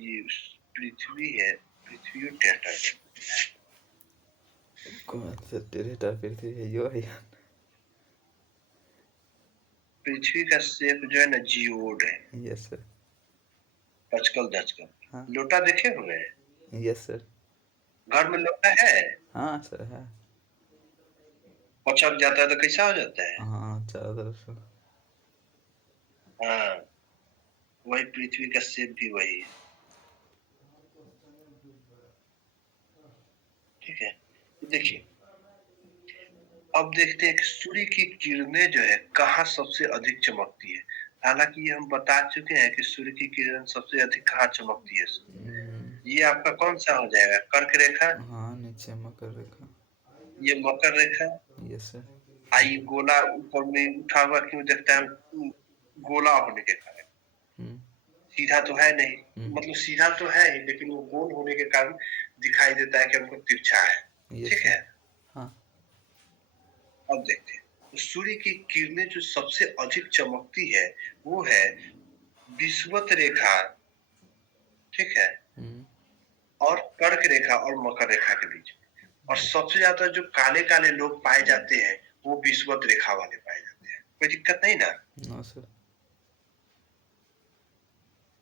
ये पृथ्वी है, पृथ्वी और टेढ़ा है। कौन सा टेढ़ा पृथ्वी है यो है? पृथ्वी का शेप जो है ना जियोड है, यस सर। पचकल दचकल। हाँ लोटा देखे हुए? Yes sir. घर में लोटा है, हाँ सर है। पचक जाता है तो कैसा हो जाता है? हाँ चारों तरफ से। हाँ, वही पृथ्वी का शेप भी वही है। ठीक है, देखिए अब देखते हैं कि सूर्य की किरणें जो है कहाँ सबसे अधिक चमकती है। हालांकि ये हम बता चुके हैं कि सूर्य की किरण सबसे अधिक कहाँ चमकती है। ये आपका कौन सा हो जाएगा? कर्क रेखा, हाँ नीचे मकर रेखा। ये मकर रेखा। Yes sir. आई गोला ऊपर में उठा हुआ क्यों दिखता है? गोला होने के कारण। हम्म सीधा तो है नहीं, हम्म। मतलब सीधा तो है ही लेकिन वो गोल होने के कारण दिखाई देता है कि हमको तिरछा है। यस ठीक सर। है, हाँ। अब देखते हैं तो सूर्य की किरणें जो सबसे अधिक चमकती है वो है विषुवत रेखा, ठीक है, हम्म और कर्क रेखा और मकर रेखा के बीच में। और सबसे ज्यादा जो काले काले लोग पाए जाते हैं वो विषुवत रेखा वाले पाए जाते हैं। कोई दिक्कत नहीं ना? No sir.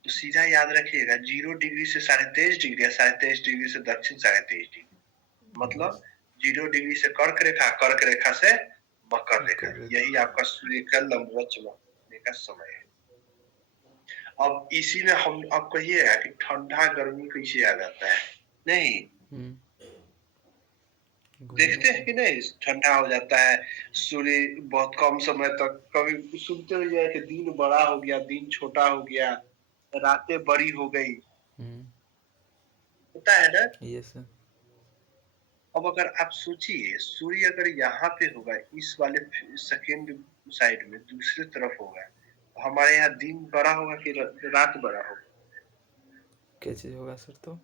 तो सीधा याद रखिएगा 0 डिग्री से 23.5 डिग्री या 23.5 डिग्री से दक्षिण 23.5 डिग्री, मतलब 0 डिग्री से कर्क रेखा, कर्क रेखा से मकर रेखा, मकर रेखा। यही आपका सूर्य का लंबवत चमकने का समय है। अब इसी में हम अब कहिएगा कि ठंडा गर्मी कैसे आ जाता है? नहीं, घूमने देखते से। हैं कि नहीं ठंडा हो जाता है सूर्य बहुत कम समय तक। कभी सुनते हो जाए कि दिन बड़ा हो गया, दिन छोटा हो गया, रातें बड़ी हो गई, होता है ना? Yes sir. अब अगर आप सोचिए सूर्य अगर यहाँ पे होगा, इस वाले सेकेंड साइड में दूसरी तरफ होगा, तो हमारे यहाँ दिन बड़ा होगा कि रात बड़ा होगा? क्या चीज होगा सर तो?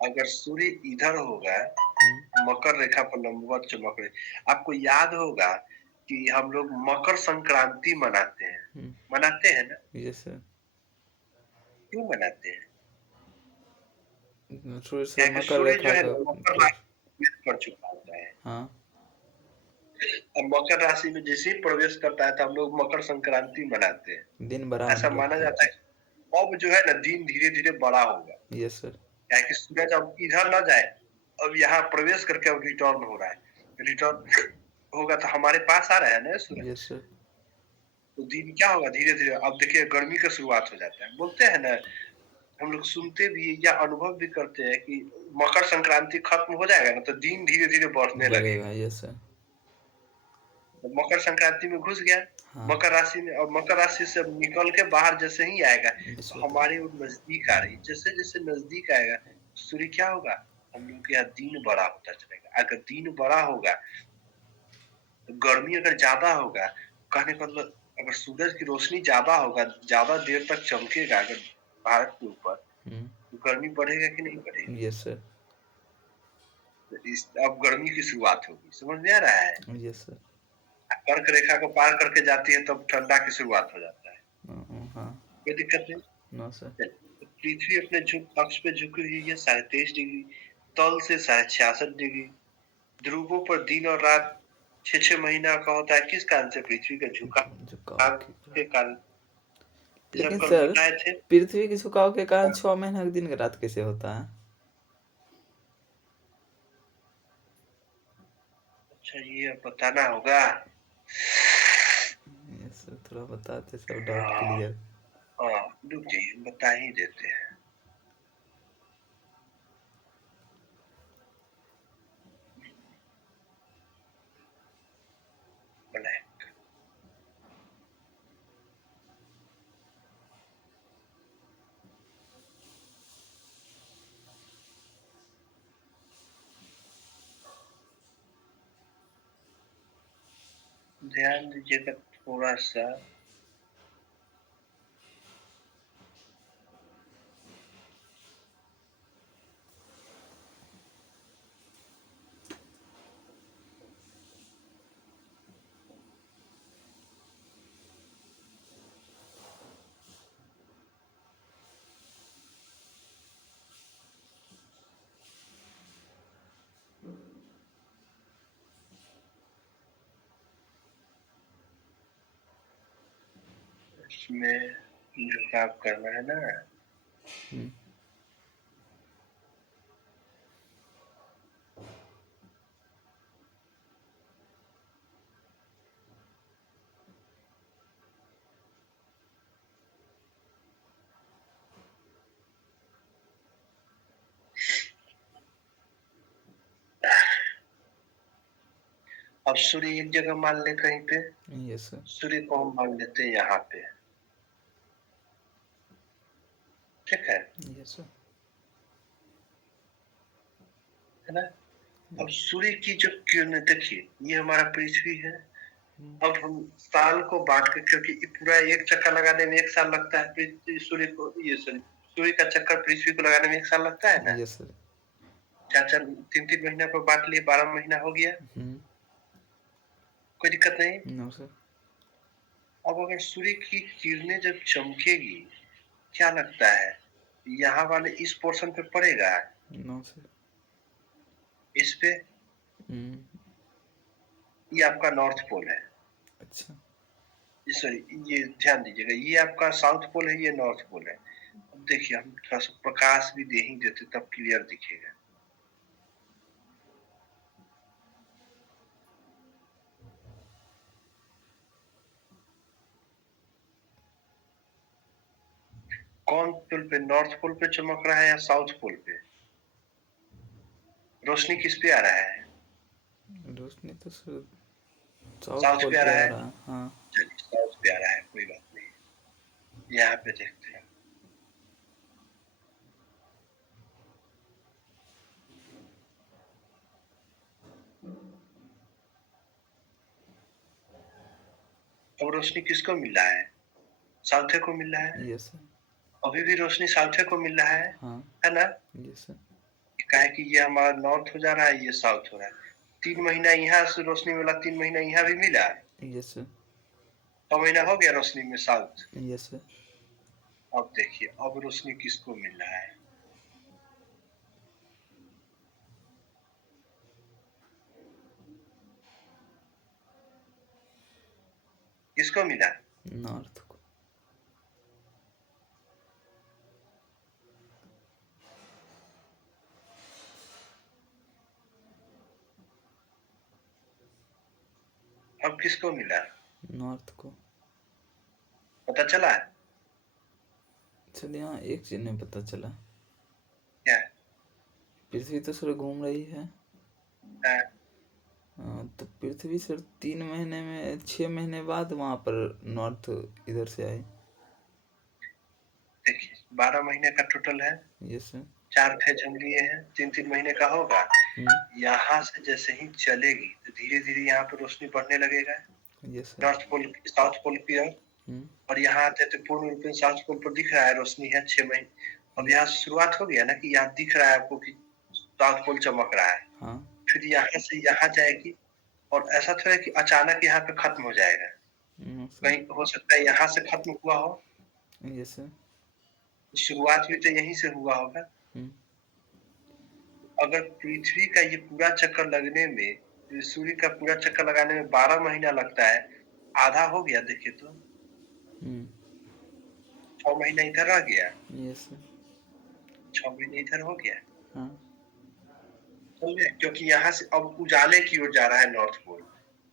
अगर सूर्य इधर होगा हम्म मकर रेखा पर लंबवत चमक रहे, आपको याद होगा कि हम लोग मकर संक्रांति मनाते हैं, मनाते हैं ना? Yes sir. क्यों मनाते हैं? सूर्य से क्या कि मकर सूर्य जो रेखा है का ना मकर मतलब। राशि में प्रवेश कर चुका होता है। हाँ। अब मकर राशि में जैसे ही प्रवेश करता है तो हम लोग मकर संक्रांति मनाते हैं। दिन बड़ा ऐसा होने माना लगता है। जाता है कि अब जो है ना दिन धीरे धीरे बड़ा होगा। Yes sir. क्या कि सूरज अब इधर ना जाए, अब यहाँ प्रवेश करके अब रिटर्न हो रहा है। रिटर्न होगा तो हमारे पास आ रहा है ना सूरज, यस सर। तो दिन क्या होगा धीरे धीरे। अब देखिए गर्मी का शुरुआत हो जाता है। बोलते हैं ना, हम लोग सुनते भी या अनुभव भी करते हैं कि मकर संक्रांति खत्म हो जाएगा ना तो दिन धीरे धीरे बढ़ने बढ़ेगा। लगेगा। Yes sir. तो मकर संक्रांति में घुस गया हाँ। मकर राशि में, और मकर राशि से निकल के बाहर जैसे ही आएगा तो विश्व हमारे वो नजदीक आ रही, जैसे जैसे नजदीक आएगा सूर्य क्या होगा, हम लोग के यहाँ दिन बड़ा होता चलेगा। अगर दिन बड़ा होगा तो गर्मी अगर ज्यादा होगा, कहने का मतलब अगर सूरज की रोशनी ज्यादा होगा, ज्यादा देर तक चमकेगा अगर भारत के ऊपर, तो गर्मी बढ़ेगा कि नहीं बढ़ेगा? Yes sir. तो अब गर्मी की शुरुआत होगी, समझ में आ रहा है? Yes sir. कर्क रेखा को पार करके जाती है तब ठंडा की शुरुआत हो जाता है। हाँ। कोई दिक्कत नहीं। No sir. चलिए, पृथ्वी अपने झुक अक्ष पे झुकी हुई है 23.5 डिग्री, तल से 66.5 डिग्री। ध्रुवों पर दिन और रात 6 6 महीना का होता है। किस कारण से? पृथ्वी का झुकाव झुकाव के के कारण। कारण। जैसे हम लेकिन कल सर बताए थे। पृथ्वी के झुकाव के कारण 6 महीना का दिन का रात कैसे होता है? अच्छा, ये अब बताना होगा। यस सर, थोड़ा बताते सब डाउट क्लियर। हाँ, रुक जाइए बता ही देते हैं। ब्लैक ध्यान दीजिएगा थोड़ा सा। उसमें झुकाव करना है ना। हम्म, अब सूर्य एक जगह मान ले कहीं पे, यस सर। सूर्य को हम मान लेते हैं यहाँ पे, ठीक है यस सर। ना। अब सूर्य की जो किरणें देखिए, ये हमारा पृथ्वी है। अब हम साल को बांट के, क्योंकि ये पूरा एक चक्कर लगाने में 1 साल लगता है, पृथ्वी सूर्य को, ये सूर्य का चक्कर पृथ्वी को लगाने में 1 साल लगता है ना। Yes sir. 4-4 3-3 महीना पर बांट लिए, 12 महीना हो गया, कोई दिक्कत नहीं। No sir. अब अगर सूर्य की किरणें जब चमकेगी, क्या लगता है यहाँ वाले इस पोर्शन पे पड़ेगा? No sir. इस पे। ये आपका नॉर्थ पोल है। अच्छा। सॉरी, ये ध्यान दीजिएगा, ये आपका साउथ पोल है, ये नॉर्थ पोल है। अब देखिए, हम थोड़ा सा प्रकाश भी दे ही देते तब क्लियर दिखेगा। कौन पोल पे, नॉर्थ पोल पे चमक रहा है या साउथ पोल पे? रोशनी किस पे आ रहा है? रोशनी तो सर साउथ साउथ पोल पे आ पे रहा आ है। रहा है। हाँ। चलिए, साउथ पे आ रहा है, कोई बात नहीं। यहाँ पे देखते हैं। अब रोशनी किसको मिल रहा है? साउथ को मिल रहा है। Yes sir. अभी भी रोशनी साउथ को मिल रहा है। हाँ। है ना। Yes sir. काहे कि ये हमारा नॉर्थ हो जा रहा है, ये साउथ हो रहा है। 3 महीना यहाँ से रोशनी मिला, 3 महीना यहाँ भी मिला। Yes sir. 6 महीना हो गया रोशनी में साउथ। Yes sir. अब देखिए, अब रोशनी किसको मिल रहा है? किसको मिला? नॉर्थ को। अब किसको मिला? नॉर्थ को। पता चला? चलिए, हाँ, एक चीज नहीं पता चला। क्या? पृथ्वी तो सर घूम रही है। हाँ। तो पृथ्वी सर 3 महीने में 6 महीने बाद वहां पर नॉर्थ इधर से आई। देखिए, 12 महीने का टोटल है। Yes sir. 4 फेज हम लिए हैं, 3-3 महीने का होगा। यहाँ से जैसे ही चलेगी तो धीरे धीरे यहाँ पे रोशनी बढ़ने लगेगा, yes sir. North pole south pole की ओर। और यहाँ आते तो पूर्ण रूप से साउथ पोल पर दिख रहा है रोशनी है 6 महीने। अब यहाँ से शुरुआत हो गया ना, कि यहाँ दिख रहा है आपको कि साउथ पोल चमक रहा है। हाँ। फिर यहाँ से यहाँ जाएगी, और ऐसा थोड़ा कि अचानक यहाँ पे खत्म हो जाएगा। कहीं हो सकता है यहाँ से खत्म हुआ हो। Yes sir. शुरुआत भी तो यहीं से हुआ होगा। अगर पृथ्वी का ये पूरा चक्कर लगने में, सूर्य का पूरा चक्कर लगाने में 12 महीना लगता है, आधा हो गया देखिए तो। 6 महीना इधर रह गया। Yes sir. 6 महीने इधर हो गया। हाँ। समझे? क्योंकि यहाँ से अब उजाले की ओर जा रहा है नॉर्थ पोल,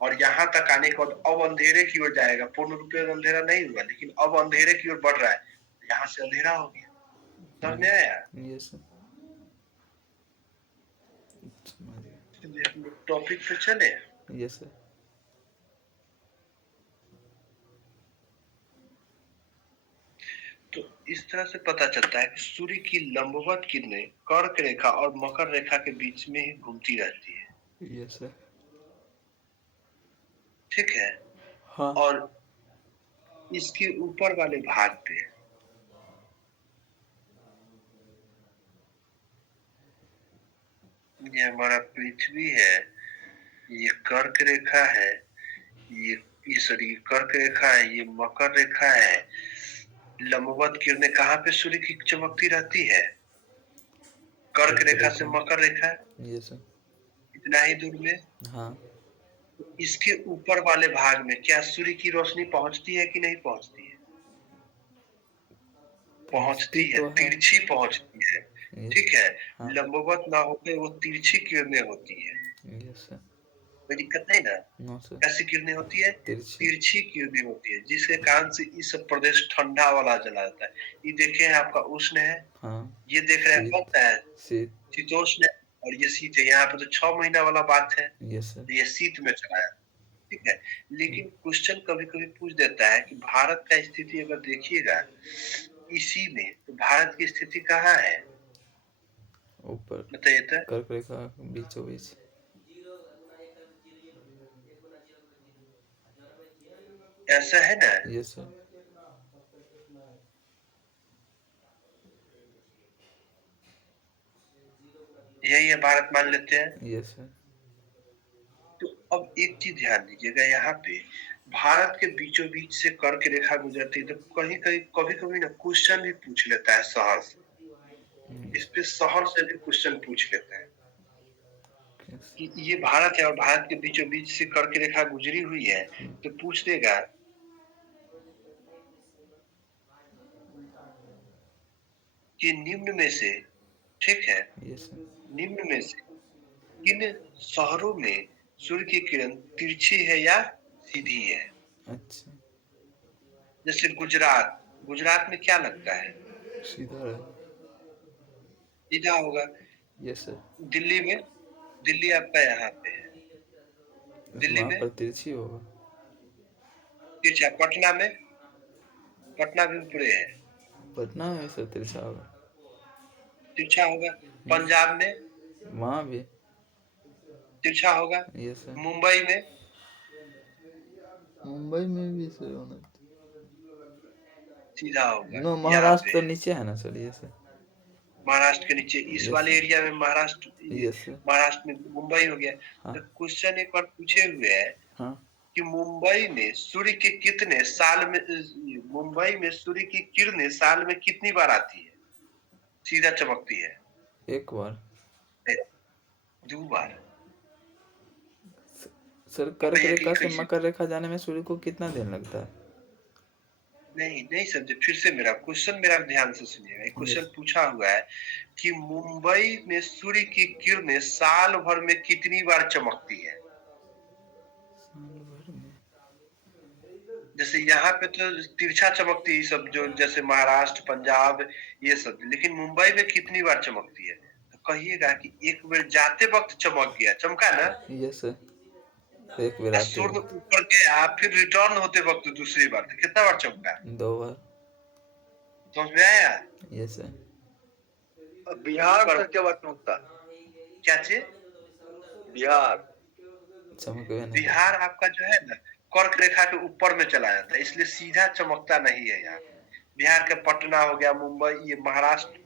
और यहाँ तक आने के बाद अब अंधेरे की ओर जाएगा। पूर्ण रूप से अंधेरा नहीं हुआ, लेकिन अब अंधेरे की ओर बढ़ रहा है। यहाँ से अंधेरा हो गया। समझ में आया? Yes sir. टॉपिक पे चले। Yes sir. तो इस तरह से पता चलता है कि सूर्य की लंबवत किरणें कर्क रेखा और मकर रेखा के बीच में ही घूमती रहती है। Yes sir. ठीक है। हाँ। और इसके ऊपर वाले भाग पे, ये हमारा पृथ्वी है, ये कर्क रेखा है, ये सॉरी कर्क रेखा है, ये मकर रेखा है। लंबवत किरणें कहाँ पे सूर्य की चमकती रहती है? कर्क रेखा से मकर रेखा। Yes sir. इतना ही दूर में। हाँ। इसके ऊपर वाले भाग में क्या सूर्य की रोशनी पहुंचती है कि नहीं पहुंचती है? पहुंचती है, तो है। तिरछी पहुंचती है, ये ठीक है। हाँ लंबवत ना होकर वो तिरछी किरणें होती है। Yes sir. कोई दिक्कत नहीं ना? No sir. कैसी किरणें होती है? तिरछी। तिरछी किरणें होती है, जिसके कारण से इस प्रदेश ठंडा वाला चला जाता है। ये देखिए आपका उष्ण है, हाँ ये देख रहे हैं शीत। कौन सा है? शीत। शीतोष्ण है, और ये शीत है। यहाँ पे तो 6 महीना वाला बात है, यस सर। तो ये शीत में चला जाता है, ठीक है। ठीक। लेकिन क्वेश्चन कभी-कभी पूछ देता है कि भारत का स्थिति अगर देखिएगा इसी में, तो भारत की स्थिति कहाँ है? ऊपर बताइए तो। कर्क रेखा बीचों बीच। ऐसा है ना? Yes sir. यही है भारत, मान लेते हैं। Yes sir. तो अब एक चीज ध्यान दीजिएगा, यहाँ पे भारत के बीचों बीच से कर्क रेखा गुजरती है, तो कहीं कहीं कभी कभी ना क्वेश्चन भी पूछ लेता है शहर से। इस पे शहर से भी क्वेश्चन पूछ लेते हैं यस। कि ये भारत है और भारत के बीचों बीच से कर्क रेखा गुजरी हुई है, तो पूछ देगा कि निम्न में से, ठीक है, यस सर। निम्न में से किन शहरों में सूर्य की किरण तिरछी है या सीधी है? अच्छा। जैसे गुजरात, गुजरात में क्या लगता है? सीधा है। सीधा होगा। Yes sir. दिल्ली में, दिल्ली आपका यहाँ पे है, दिल्ली वहाँ में पर तिरछी होगा। तिरछा। पटना में, पटना भी ऊपरे है, पटना में भी सर तिरछा होगा। तिरछा होगा। पंजाब में वहाँ भी। तिरछा होगा। Yes sir. मुंबई में मुंबई में भी सर होना। सीधा होगा। नो यहाँ पे महाराष्ट्र तो है, नीचे है ना सर। Yes sir. महाराष्ट्र के नीचे इस यस वाले सर। एरिया में महाराष्ट्र, यस सर। महाराष्ट्र में मुंबई हो गया। हाँ तो क्वेश्चन एक बार पूछे हुए है हाँ। कि मुंबई में सूर्य के कितने साल में, मुंबई में सूर्य की किरणें साल में कितनी बार आती है, सीधा चमकती है? एक बार। 2 बार। सर कर्क बताइए कि रेखा से कैसे? मकर रेखा जाने में सूर्य को कितना दिन लगता है? नहीं नहीं समझे, फिर से मेरा क्वेश्चन, मेरा ध्यान से सुनिएगा। एक क्वेश्चन यस। पूछा हुआ है कि मुंबई में सूर्य की किरणें साल भर में कितनी बार चमकती है? साल भर में। जैसे यहाँ पे तो तिरछा चमकती है सब, जो जैसे महाराष्ट्र, पंजाब, ये सब, लेकिन मुंबई में कितनी बार चमकती है? तो कहिएगा कि एक बार जाते वक्त चमक गया, चमका ना, यस सर। एक बेर और आते सूर्य वक्त। ऊपर गया, फिर रिटर्न होते वक्त दूसरी बार, तो कितना बार चमका? 2 बार। समझ में आया? Yes sir. बिहार में क्या बात होता? क्या चीज? बिहार, चमकवे नहीं बिहार करता। आपका जो है ना, कर्क रेखा के ऊपर में चला जाता है, इसलिए सीधा चमकता नहीं है यहाँ। बिहार के पटना हो गया, मुंबई, ये महाराष्ट्र,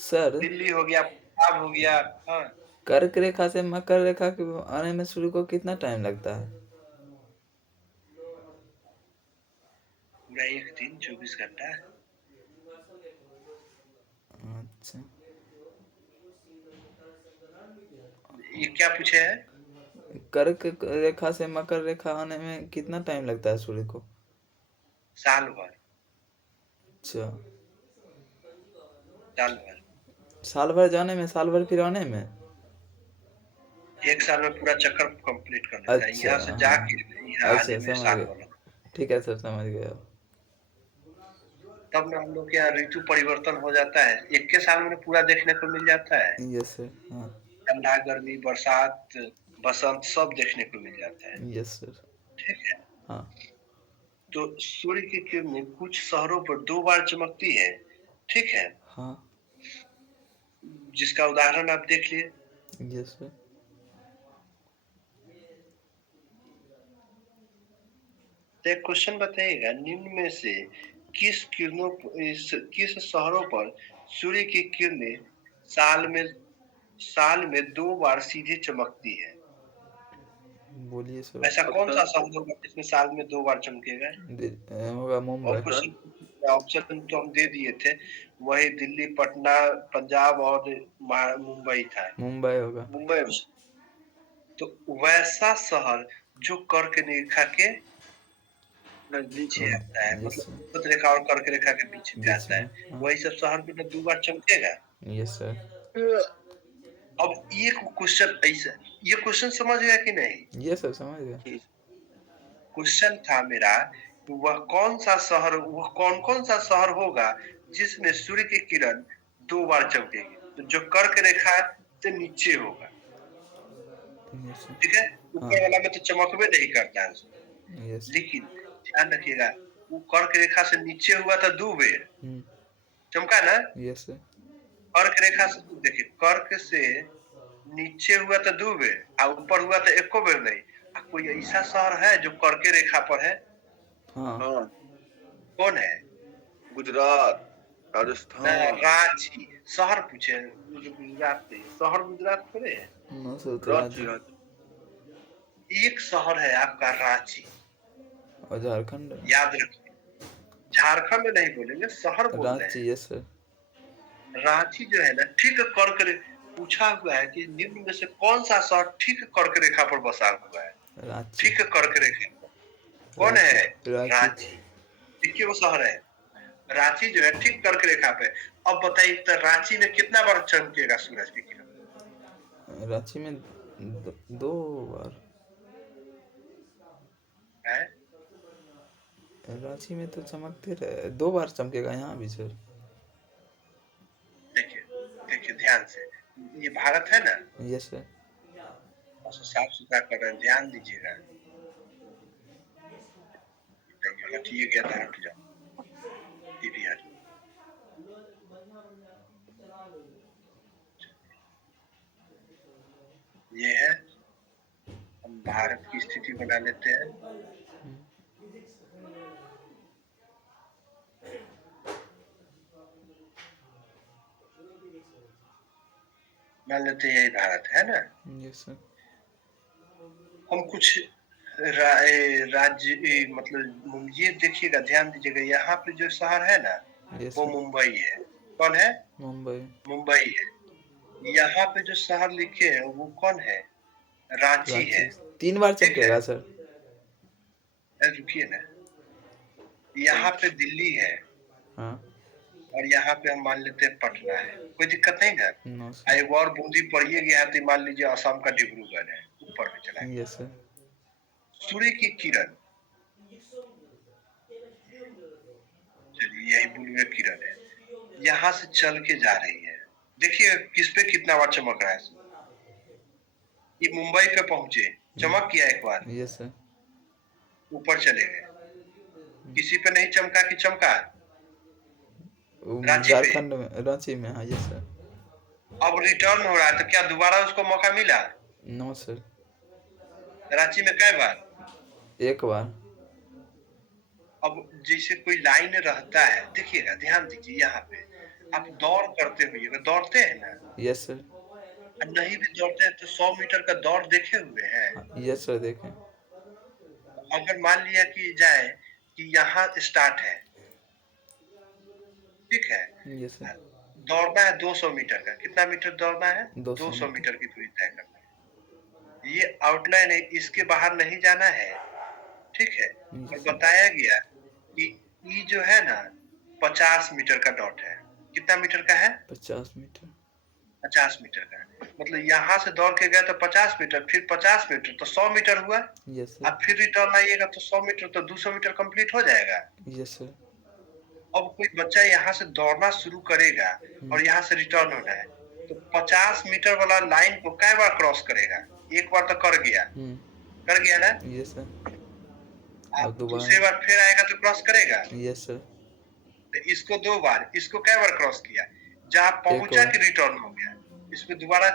सर दिल्ली हो गया, पंजाब हो गया। हाँ, कर्क रेखा से मकर रेखा के आने में सूर्य को कितना टाइम लगता है? पूरा एक दिन 24 घंटा। अच्छा। ये क्या पूछे हैं? कर्क रेखा से मकर रेखा आने में कितना टाइम लगता है सूर्य को? साल भर, अच्छा। साल भर। साल भर जाने में, साल भर फिर आने में। एक साल में पूरा चक्कर कंप्लीट कर लेता है, अच्छा यहाँ से हाँ। जाके यहाँ अच्छा आने में समझ साल गए। भर लगता ठीक है सर समझ गए अब। है। तब ना हम लोग के यहाँ ऋतु परिवर्तन हो जाता है, एक के साल में पूरा देखने को मिल जाता है। Yes sir. हाँ। ठंडा, गर्मी, बरसात, बसंत, सब देखने को मिल जाता है, यस सर। ठीक है। हाँ। तो सूर्य की किरणें कुछ शहरों पर 2 बार चमकती है, ठीक है, हाँ। जिसका उदाहरण आप देख लिए। Yes sir. तो एक क्वेश्चन बताइएगा, निम्न में से किस शहरों पर सूर्य की किरणें साल में 2 बार सीधे चमकती है? बोलिए सर। ऐसा कौन सा शहर होगा जिसमें साल में 2 बार चमकेगा? होगा और मुंबई। क्वेश्चन ऑप्शन तो हम दे दिए थे, वही दिल्ली, पटना, पंजाब और मुंबई था। मुंबई होगा। मुंबई। तो वैसा शहर जो कर्क रेखा के नीचे आता है, यस मतलब सर। उपत रेखा और कर्क रेखा के बीच में बीच आता में, है। हाँ। वही सब शहर में तो 2 बार चमकेगा। Yes sir. अब ये क्वेश्चन ऐसा, ये क्वेश्चन समझ गया कि नहीं? यस सर, समझ गया। क्वेश्चन था मेरा, वह कौन-कौन सा शहर होगा जिसमें सूर्य की किरण 2 बार चमकेगी? तो जो कर्क रेखा से नीचे होगा, यस सर। ठीक है? हाँ। ऊपर वाला में तो चमकबे नहीं करता है उसमें। यस। लेकिन ध्यान रखिएगा, वो कर्क रेखा से नीचे हुआ था 2 बेर, हुँ। चमका ना? Yes sir. कर्क रेखा से देखिए, कर्क से नीचे हुआ था 2 बेर और ऊपर हुआ था एको बेर नहीं। कोई ऐसा शहर है जो कर्क रेखा पर है? हाँ। हाँ, कौन है? गुजरात, ना, राजस्थान, रांची। शहर पूछे हैं, वो जो गुजरात के हैं। शहर गुजरात थोड़े है। नो सर, तो रांची, राज्य रांची। एक शहर है आपका रांची, और झारखंड है। याद रखिए। झारखंड में नहीं बोलेंगे, शहर बोल रहे रांची, यस सर। हैं। रांची जो है ना, ठीक कर्क रे पूछा हुआ है कि निम्न में से कौन सा शहर ठीक कर्क रेखा पर बसा हुआ है? रांची। ठीक कर्क रेखा पर कौन रांची। है? रांची। रांची। देखिए वो शहर है। रांची जो है ठीक कर्क रेखा पे। अब बताइए तो रांची में कितना बार चमकेगा सूरज की किरण? रांची में 2 बार। है? रांची में तो चमकते रहे, 2 बार चमकेगा यहाँ भी सर। देखिए, देखिए ध्यान से, ये भारत है ना, यस सर। उसे साफ सुथरा कर रहे हैं, ध्यान दीजिएगा। ठीक है, हट जाओ, ये भी हट। ये है, हम भारत की स्थिति बना लेते हैं। मान लेते हैं यही भारत है ना। Yes sir. हम कुछ राज्य मतलब ये देखिएगा, ध्यान दीजिएगा, यहाँ पे जो शहर है ना, यस वो सर। मुंबई है। कौन है? मुंबई। मुंबई है। यहाँ पे जो शहर लिखे हैं वो कौन है? रांची है। रांची 3 बार ठीक है, चमकेगा सर। रुकिए ना, यहाँ पे दिल्ली है हाँ। और यहाँ पे हम मान लेते हैं पटना है। कोई दिक्कत नहीं ना? No sir. एक और बूंदी पड़िए गया तो मान लीजिए असम का डिब्रूगढ़ है, ऊपर में चला गया। Yes sir. सूर्य की किरण, चलिए यही बुलवे किरण है, यहाँ से चल के जा रही है। देखिए किस पे कितना बार चमक रहा है। ये मुंबई पे पहुंचे, चमक किया एक बार, यस सर। ऊपर चले गए। किसी पे नहीं चमका कि चमका? रांची पे। झारखंड में, रांची में, हाँ यस सर। अब रिटर्न हो रहा है तो क्या दोबारा उसको मौका मिला? No sir. रांची में कई बार? 1 बार। अब जैसे कोई लाइन रहता है, देखिएगा, ध्यान दीजिए, यहाँ पे आप दौड़ करते हुए, दौड़ते हैं ना, यस सर। नहीं भी दौड़ते हैं तो 100 मीटर का दौड़ देखे हुए हैं। हाँ, यस सर, देखें। अगर मान लिया कि जाए कि यहाँ स्टार्ट है, ठीक है, यस सर। दौड़ना है 200 मीटर का। कितना मीटर दौड़ना है? 200 200 मीटर की दूरी तय करना है। ये आउटलाइन है, इसके बाहर नहीं जाना है, ठीक है। और बताया गया कि ये जो है ना 50 मीटर का डॉट है। कितना मीटर का है? 50 मीटर। 50 मीटर का है। मतलब यहाँ से दौड़ के गए तो 50 मीटर, फिर 50 मीटर तो 100 मीटर हुआ। Yes sir. अब फिर रिटर्न आइएगा तो 100 मीटर तो 200 मीटर कंप्लीट हो जाएगा। Yes sir. अब कोई बच्चा यहाँ से दौड़ना शुरू करेगा और यहाँ से रिटर्न होना है तो 50 मीटर वाला लाइन को कई बार क्रॉस करेगा? एक बार तो कर गया, कर गया ना? Yes sir. अब अब दोबारा। दूसरी बार फिर आएगा तो क्रॉस करेगा। Yes sir. तो इसको 2 बार, इसको कई बार क्रॉस किया? जहाँ पहुंचा कि रिटर्न हो गया, इसमें दोबारा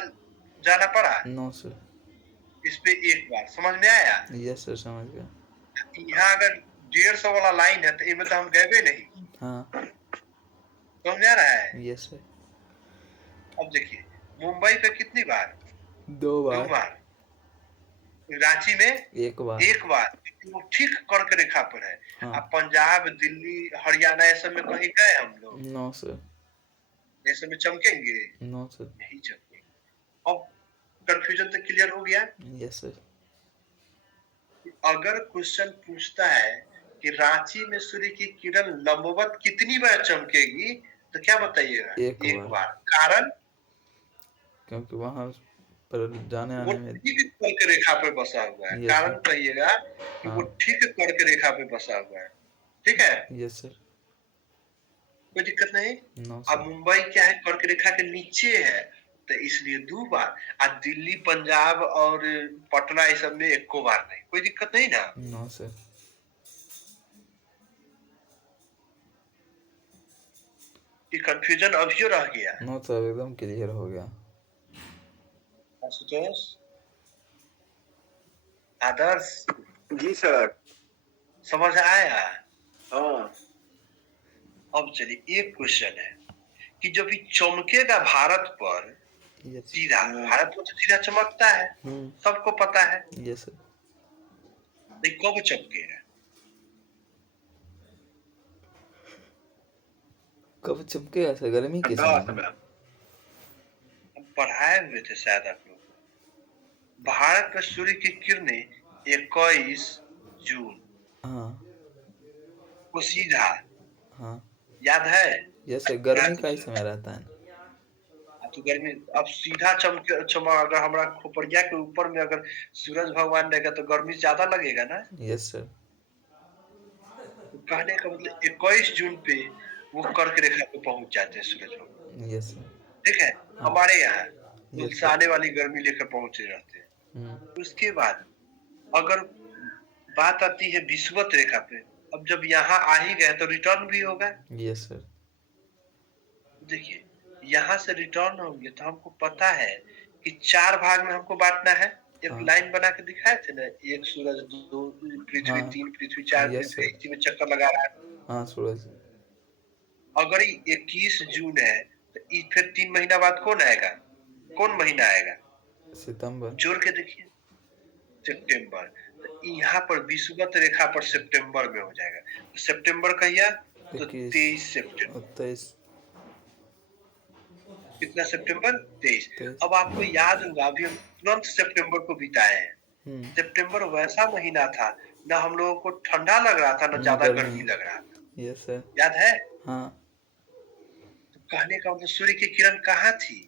जाना पड़ा? No sir. इस पे 1 बार। समझ में आया? यस सर, समझ गया। यहाँ अगर 150 वाला लाइन है तो इनमें तो हम गए नहीं। हाँ। समझ में आ रहा है? Yes sir. अब देखिए, मुंबई पे कितनी बार? 2 2 बार। बार। रांची में 1 बार। 1 बार। वो ठीक कर्क रेखा पर है। हाँ। अब पंजाब, दिल्ली, हरियाणा ऐसे में कहीं गए हम लोग? No sir. ऐसे में चमकेंगे? No sir. नहीं चमकेंगे। अब कंफ्यूजन तो क्लियर हो गया? Yes sir. अगर क्वेश्चन पूछता है कि रांची में सूर्य की किरण लंबवत कितनी बार चमकेगी, तो क्या बताइएगा? एक एक बार, बार। कारण क्योंकि वहां पर जाने वो आने में। ठीक कर्क रेखा पे बसा हुआ है। यस कारण सर। कहिएगा कि वो हाँ। ठीक कर्क रेखा पे बसा हुआ है। ठीक है, यस सर। कोई दिक्कत नहीं। नो अब सर। मुंबई क्या है, कर्क रेखा के नीचे है, तो इसलिए 2 बार। और दिल्ली, पंजाब और पटना ये सब में 1 बार नहीं। कोई दिक्कत नहीं ना। No sir. ये कंफ्यूजन अभियो रह गया। नो सर, एकदम क्लियर हो गया। आशुतोष, आदर्श, जी सर। समझ आया? हाँ। अब चलिए, एक क्वेश्चन है कि जब ये चमकेगा भारत पर यस। सीधा, भारत पर तो सीधा चमकता है, सबको पता है। Yes sir. ये कब चमकेगा? कब चमकेगा सर? गर्मी के ठंडा समय में। समय। हम पढ़ाए हुए थे शायद आप लोग। भारत पर सूर्य की किरणें 21 जून हाँ। को सीधा, हाँ। याद है? यस सर, गर्मी का ही समय रहता है। तो गर्मी अब सीधा चमक, अगर हमारा खोपड़िया के ऊपर में अगर सूरज भगवान रहेगा तो गर्मी ज्यादा लगेगा ना। Yes sir. तो कहने का मतलब 21 जून पे वो कर्क रेखा पे पहुंच जाते हैं सूरज भगवान। Yes sir. ठीक है, हाँ। हमारे यहाँ यस सर। उलसाने वाली गर्मी लेकर पहुंचे रहते हैं। उसके बाद अगर बात आती है विषुवत रेखा पे, अब जब यहाँ आ ही गए तो रिटर्न भी होगा। Yes sir. देखिए, यहाँ से रिटर्न होंगे तो हमको पता है कि 4 भाग में हमको बांटना है। एक हाँ। लाइन बना के दिखाए थे ना, 1 सूरज, 2 पृथ्वी, हाँ। 3 पृथ्वी, 4 यस पृथ्वी, सर। इसी में चक्कर लगा रहा है। हाँ सूरज। अगर ये 21 जून है तो ये फिर 3 महीना बाद कौन आएगा? कौन महीना आएगा? सितंबर। जोड़ के देखिए, सितंबर। तो यहाँ पर विषुवत रेखा पर सितंबर में हो जाएगा। तो सितंबर कहिया तो 21 23 सितंबर। और 23। कितना सितंबर? 23। 23। अब आपको याद होगा, अभी हम तुरंत सितंबर को बिताए हैं। सितंबर वैसा महीना था, ना हम लोगों को ठंडा लग रहा था, ना ज्यादा गर्मी लग रहा था। Yes sir. याद है? हाँ। तो कहने का मतलब सूर्य की किरण कहाँ थी?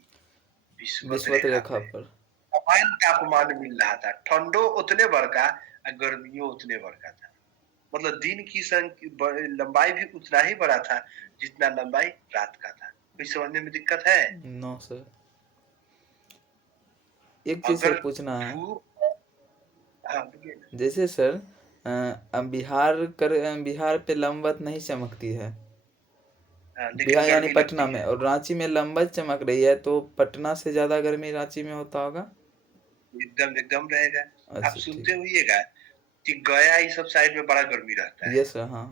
विषुवत विषुवत रेखा रेखा पे। पर। समान तापमान मिल रहा था, ठंडो उतने बड़का और गर्मियों उतने बड़का था। मतलब दिन की लंबाई भी उतना ही बड़ा था जितना लंबाई रात का था। कोई समझने में दिक्कत है? No sir. एक चीज सर अगर पूछना है। धूप, हाँ बोलिए ना। जैसे सर अब बिहार पे लंबवत नहीं चमकती है। लेकिन बिहार यानी गर्मी पटना लगती में, है। और रांची में लंबवत चमक रही है, तो पटना से ज्यादा गर्मी रांची में होता होगा। एकदम एकदम रहेगा। आप अच्छा सुनते ठीक। होइएगा कि गया ये सब साइड में बड़ा गर्मी रहता है। Yes sir. हाँ।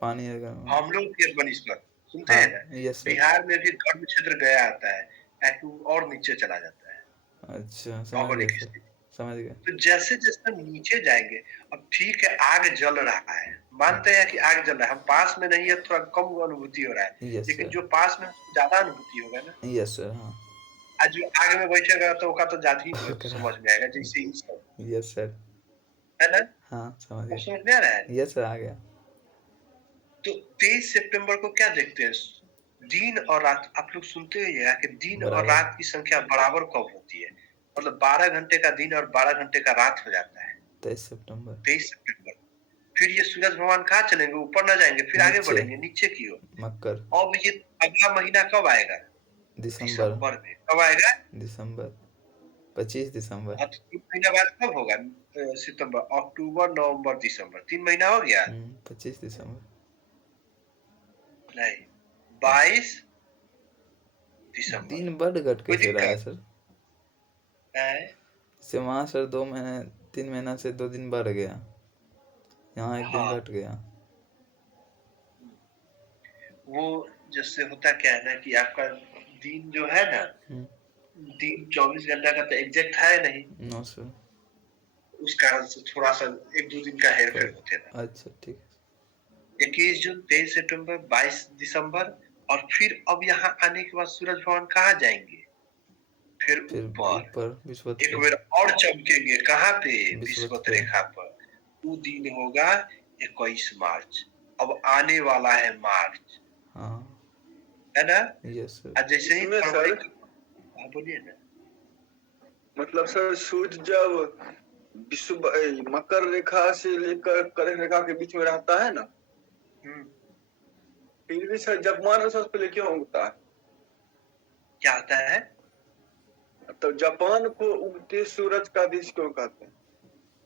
पानी अगर। हम लोग के बनिस्पत सुनते हाँ। हैं ना, यस सर। बिहार में भी गर्म क्षेत्र गया आता है, ताकि वो और नीचे चला जाता है अच्छा समझ गए भौगोलिक सर। स्थिति। समझ गए। तो जैसे जैसे हम नीचे जाएंगे, अब ठीक है आग जल रहा है, मानते हैं कि आग जल रहा है, हम पास में नहीं है, थोड़ा कम अनुभूति हो रहा है, यस लेकिन सर। जो पास में है, उसको ज्यादा अनुभूति होगा ना। Yes sir. हाँ। आज जो आग में बैठेगा तो ओका तो ज्यादा ही ओकरा। समझ में आएगा, जैसे ही सब, यस सर। है ना? हाँ समझ अब गए। समझ में आ रहा है? यस सर, आ गया। तो 23 सितंबर को क्या देखते हैं? दिन और रात, आप लोग सुनते होइएगा कि दिन और बराबर। रात की संख्या बराबर कब होती है? मतलब 12 घंटे का दिन और 12 घंटे का रात हो जाता है 23 सितंबर। 23 सितंबर। फिर ये सूरज भगवान कहाँ चलेंगे? ऊपर ना जाएंगे, फिर आगे नीचे। बढ़ेंगे नीचे की ओर। मकर। अब ये अगला महीना कब आएगा? दिसंबर। दिसंबर में। कब आएगा? दिसंबर। 25 दिसंबर। अब 3 महीना बाद कब होगा? सितंबर, अक्टूबर, नवंबर, दिसंबर, 3 महीना हो गया। 25 दिसंबर। नहीं, 22 दिसंबर। दिन बढ़ घट कोई कैसे रहा है दिक्कत सर? है? जैसे वहाँ सर 2 महीने 3 महीना से 2 दिन बढ़ गया, यहाँ 1 दिन हाँ, घट गया। वो जैसे होता क्या है ना कि आपका दिन जो है ना, दिन 24 घंटा का तो एग्जैक्ट है नहीं, नो सर। उस कारण से थोड़ा सा 1-2 दिन का हेर फेर होते हैं। अच्छा ठीक है। 21 जून, 23 सितंबर, 22 दिसंबर। और फिर अब यहाँ आने के बाद सूरज भगवान कहाँ जाएंगे? फिर फिर ऊपर ऊपर विषुवत एक पे। बार और चमकेंगे। कहाँ पे? विषुवत विषुवत पे। रेखा पर। वो दिन होगा 21 मार्च, अब आने वाला है मार्च, हाँ है ना? Yes sir. आज जैसे ही इसमें फरवरी सर हाँ बोलिए ना। मतलब सर सूर्य जब मकर रेखा से लेकर कर्क रेखा के बीच में रहता है ना, हम्म, फिर भी सर जापान में सबसे पहले क्यों उगता है? क्या होता है? तो जापान को उगते सूरज का देश क्यों कहते हैं?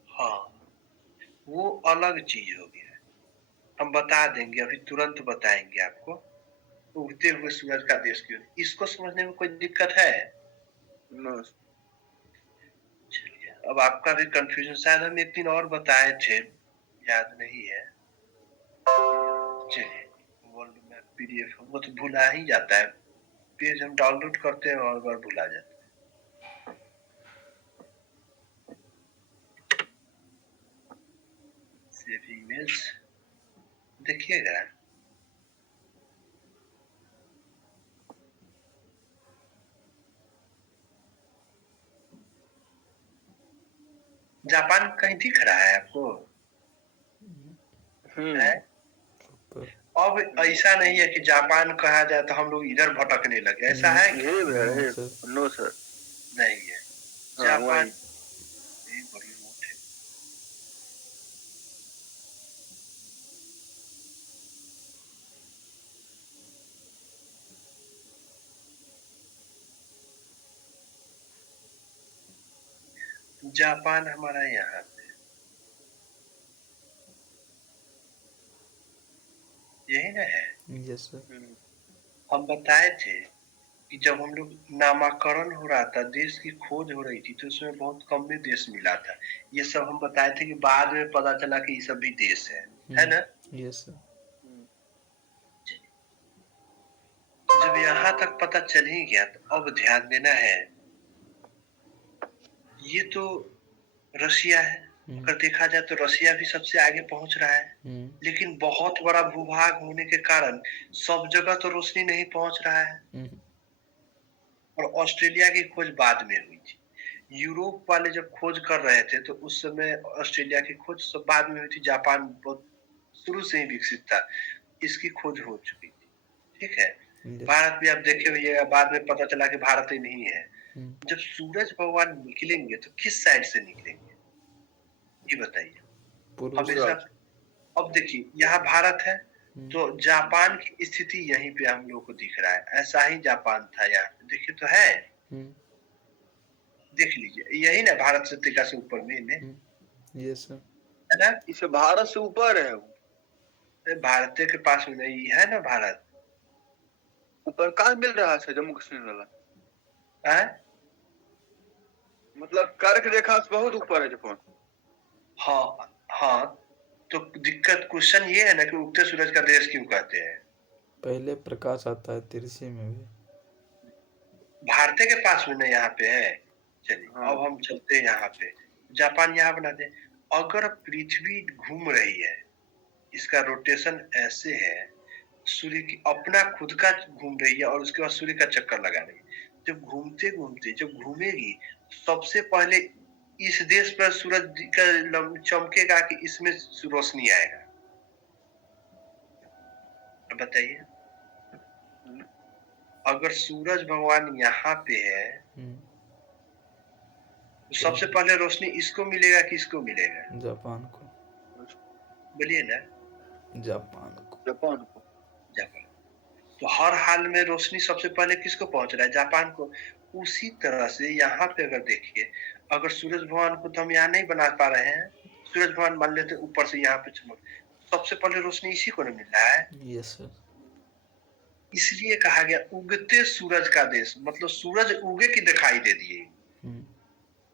हाँ, वो अलग चीज हो गया है, हम बता देंगे, अभी तुरंत बताएंगे आपको। उगते हुए सूरज का देश क्यों, इसको समझने में कोई दिक्कत है? नो। चलिए, अब आपका भी कंफ्यूजन शायद हम एक दिन और बताए थे, याद नहीं है। चलिए, वर्ल्ड मैप पीडीएफ वो तो भुला ही जाता है, पेज हम डाउनलोड करते हैं और बार भुला जाता है। सेव इमेज देखिएगा, जापान कहीं दिख रहा है आपको? है? पर अब ऐसा नहीं है कि जापान कहा जाए तो हम लोग इधर भटकने लगे, ऐसा है कि नो सर। No sir. नहीं है। हाँ, जापान वही। ये बड़ी रूट है। जापान हमारा यहाँ पे, यही ना है। Yes sir. हम बताए थे कि जब हम लोग नामाकरण हो रहा था, देश की खोज हो रही थी, तो उसमें बहुत कम में देश मिला था। ये सब हम बताए थे कि बाद में पता चला कि ये सब भी देश है ना? Yes sir. जब यहाँ तक पता चल ही गया तो अब ध्यान देना है, ये तो रशिया है, अगर देखा जाए तो रशिया भी सबसे आगे पहुंच रहा है, लेकिन बहुत बड़ा भूभाग होने के कारण सब जगह तो रोशनी नहीं पहुंच रहा है। और ऑस्ट्रेलिया की खोज बाद में हुई थी। यूरोप वाले जब खोज कर रहे थे तो उस समय ऑस्ट्रेलिया की खोज सब बाद में हुई थी। जापान बहुत शुरू से ही विकसित था, इसकी खोज हो चुकी थी। ठीक है, भारत भी आप देखे होइएगा, बाद में पता चला कि भारत ही नहीं है। जब सूरज भगवान निकलेंगे तो किस साइड से निकलेंगे, ये बताइए हमेशा। अब देखिए यहाँ भारत है, तो जापान की स्थिति यहीं पे हम लोग को दिख रहा है, ऐसा ही जापान था यहाँ पे, देखिए तो है, देख लीजिए, यही ना भारत से टीका से ऊपर में यस सर। है ना? इसे भारत से ऊपर है वो। भारत के पास में नहीं है ना भारत, ऊपर कहाँ मिल रहा है जम्मू कश्मीर वाला? है? मतलब कर्क रेखा से बहुत ऊपर है जापान। हाँ हाँ, तो दिक्कत क्वेश्चन ये है ना कि उगते सूरज का देश क्यों कहते हैं? पहले प्रकाश आता है तिरछे में भी। भारत के पास में ना यहाँ पे है। चलिए हाँ। अब हम चलते हैं यहाँ पे, जापान यहाँ बना दे। अगर पृथ्वी घूम रही है, इसका रोटेशन ऐसे है, सूर्य की अपना खुद का घूम रही है और उसके बाद सूर्य का चक्कर लगा रही है। जब घूमते घूमते जब घूमेगी, सबसे पहले इस देश पर सूरज का चमकेगा कि इसमें रोशनी आएगा। बताइए, अगर सूरज भगवान यहाँ पे है तो सबसे पहले रोशनी इसको मिलेगा कि इसको मिलेगा? जापान को। बोलिए ना। जापान को। जापान। तो हर हाल में रोशनी सबसे पहले किसको पहुंच रहा है? जापान को। उसी तरह से यहाँ पे अगर देखिए, अगर सूरज भगवान को तो हम यहाँ नहीं बना पा रहे हैं, सूरज भगवान मान लेते ऊपर से यहाँ पे चमक, सबसे पहले रोशनी इसी को नहीं मिल रहा है। Yes sir. इसलिए कहा गया उगते सूरज का देश, मतलब सूरज उगे की दिखाई दे दिए।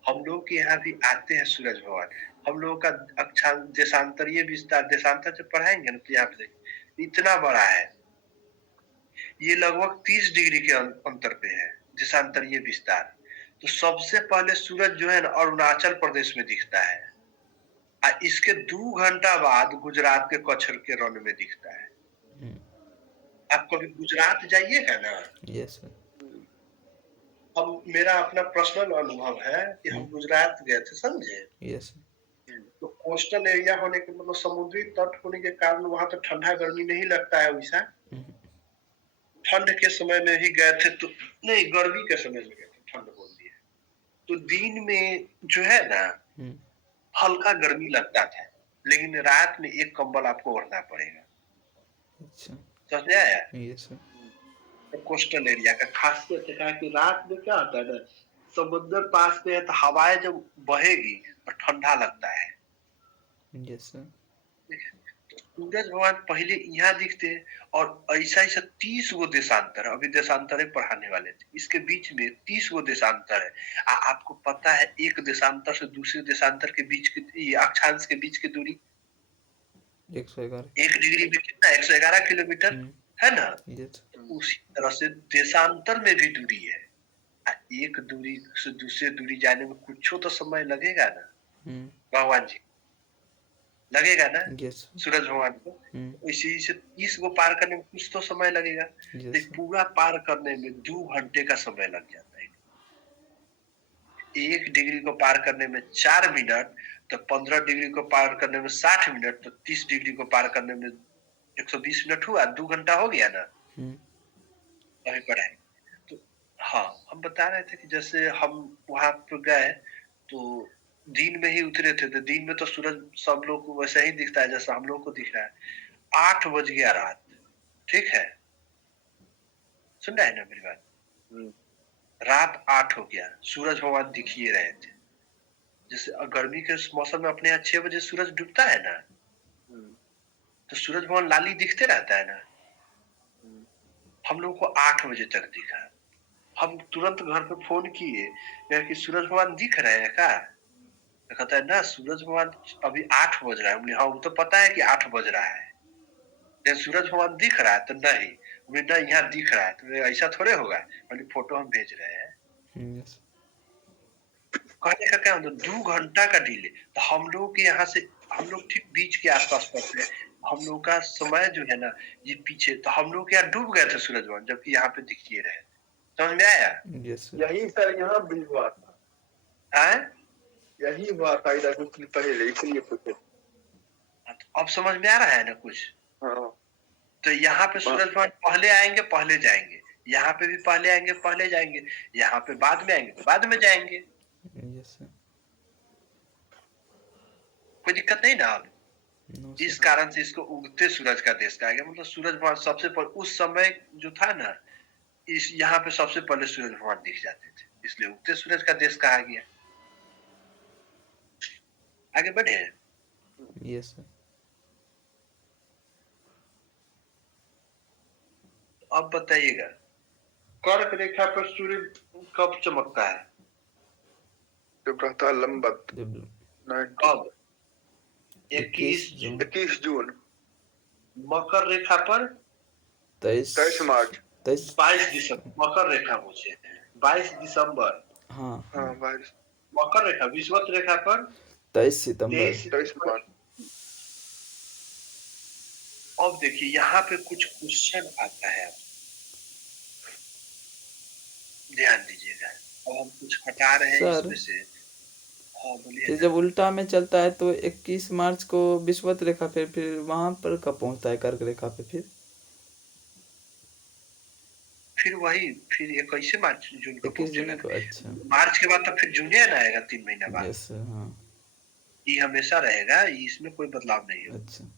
हम लोग के यहाँ भी आते हैं सूरज भगवान, हम लोगों का अक्षांश देशांतरीय विस्तार, देशांतर जब पढ़ाएंगे ना तो यहाँ पे देखिए इतना बड़ा है, ये लगभग 30 डिग्री के अंतर पे है देशांतरीय विस्तार। तो सबसे पहले सूरज जो है ना अरुणाचल प्रदेश में दिखता है, और इसके 2 घंटा बाद गुजरात के कच्छ के रण में दिखता है। आप कभी गुजरात जाइएगा ना? Yes sir. अब मेरा अपना पर्सनल अनुभव है कि हम गुजरात गए थे, समझे? यस। तो कोस्टल एरिया होने के मतलब समुद्री तट होने के कारण वहाँ तो ठंडा गर्मी नहीं लगता है वैसा। हम्म, ठंड के समय में ही गए थे तो नहीं, गर्मी के समय में गए थे, ठंड बोल दिए। तो दिन में जो है ना हम्म, हल्का गर्मी लगता था, लेकिन रात में एक कंबल आपको ओढ़ना पड़ेगा। अच्छा समझ में आया? ये सर तो कोस्टल एरिया का खासियत है कि रात में क्या होता है ना, समुद्र पास में है तो हवाएं जब बहेगी तो ठंडा लगता है। ये सर तो सूरज भगवान पहले यहाँ दिखते और ऐसा ऐसा 30 गो देशांतर, अभी देशांतरे पढ़ाने वाले थे, इसके बीच में 30 गो देशांतर है। आपको पता है एक देशांतर से दूसरे देशांतर के बीच की अक्षांश के बीच की दूरी 111 1 डिग्री में कितना, 111 किलोमीटर है ना? ये सर उसी तरह से देशांतर में भी दूरी है। एक दूरी से दूसरे दूरी जाने में कुछ तो समय लगेगा ना भगवान जी, लगेगा ना ये सर सूरज भगवान को। वैसे ही से 30 को पार करने में कुछ तो समय लगेगा, ये लेकिन सर पूरा पार करने में 2 घंटे का समय लग जाता है। 1 डिग्री को पार करने में 4 मिनट, तो 15 डिग्री को पार करने में 60 मिनट, तो 30 डिग्री को पार करने में 120 मिनट हुआ, 2 घंटा हो गया ना। अभी पढ़ाई तो हाँ, हम बता रहे थे कि जैसे हम वहां पर गए तो दिन में ही उतरे थे, तो दिन में तो सूरज सब लोग को वैसे ही दिखता है जैसा हम लोग को दिख रहा है। 8 बज गया रात, ठीक है, सुन रहा है ना मेरी बात? रात 8 हो गया, सूरज भगवान दिख ही रहे थे। जैसे गर्मी के मौसम में अपने यहाँ 6 बजे सूरज डूबता है ना, तो सूरज भगवान लाली दिखते रहता है ना। हम लोग को 8 बजे तक दिखा। हम तुरंत घर पे फोन किए कि सूरज भगवान दिख रहे हैं क्या? तो कहता है ना सूरज भगवान अभी 8 बज रहा है। हमने हाँ वो तो पता है कि 8 बज रहा है, लेकिन सूरज भगवान दिख रहा है तो नहीं। ना यहाँ दिख रहा है तो ऐसा थोड़े होगा, मतलब फोटो हम भेज रहे हैं। कहने का क्या मतलब 2 घंटा का डिले। तो हम लोग के यहाँ से हम लोग ठीक बीच के आसपास पड़ते हैं, हम लोग का समय जो है ना ये पीछे, तो हम लोग यहाँ डूब गए थे सूरज भगवान, जबकि यहाँ पे दिखिए रहे। समझ में आया? यही सर यहाँ भी हुआ था, है यही हुआ था इधर कुछ दिन पहले, इसलिए पूछे। अब समझ में आ रहा है ना कुछ? हाँ। तो यहाँ पे सूरज भगवान पहले आएंगे पहले जाएंगे, यहाँ पे भी पहले आएंगे पहले जाएंगे, यहाँ पे बाद में आएंगे तो बाद में जाएंगे। कोई दिक्कत नहीं ना। अब इस कारण से इसको उगते सूरज का देश कहा गया। मतलब सूरज भगवान सबसे पहले उस समय जो था ना, इस यहाँ पे सबसे पहले सूरज भगवान दिख जाते थे, इसलिए उगते सूरज का देश कहा गया। आगे बढ़े। Yes sir. अब बताइएगा कर्क रेखा पर सूर्य कब चमकता है? जब रहता है लंबा। कब? 21 जून। मकर रेखा पर 23 मार्च। 22 दिसंबर। मकर रेखा पूछे 22 दिसंबर। हाँ 22। मकर रेखा। विषुवत रेखा पर 23 सितंबर। 23 मार्च। अब देखिए यहाँ पे कुछ क्वेश्चन आता है, ध्यान दीजिएगा। अब हम कुछ हटा रहे हैं इसमें से। हाँ बोलिए। जब उल्टा में चलता है तो 21 मार्च को विषुवत रेखा पे, फिर वहां पर कब पहुंचता है कर्क रेखा पे? फिर वही फिर 21 मार्च जून को 21 जून को। अच्छा, मार्च के बाद तो फिर जून ना आएगा 3 महीना बाद। यस हाँ, ये हमेशा रहेगा, इसमें कोई बदलाव नहीं है। अच्छा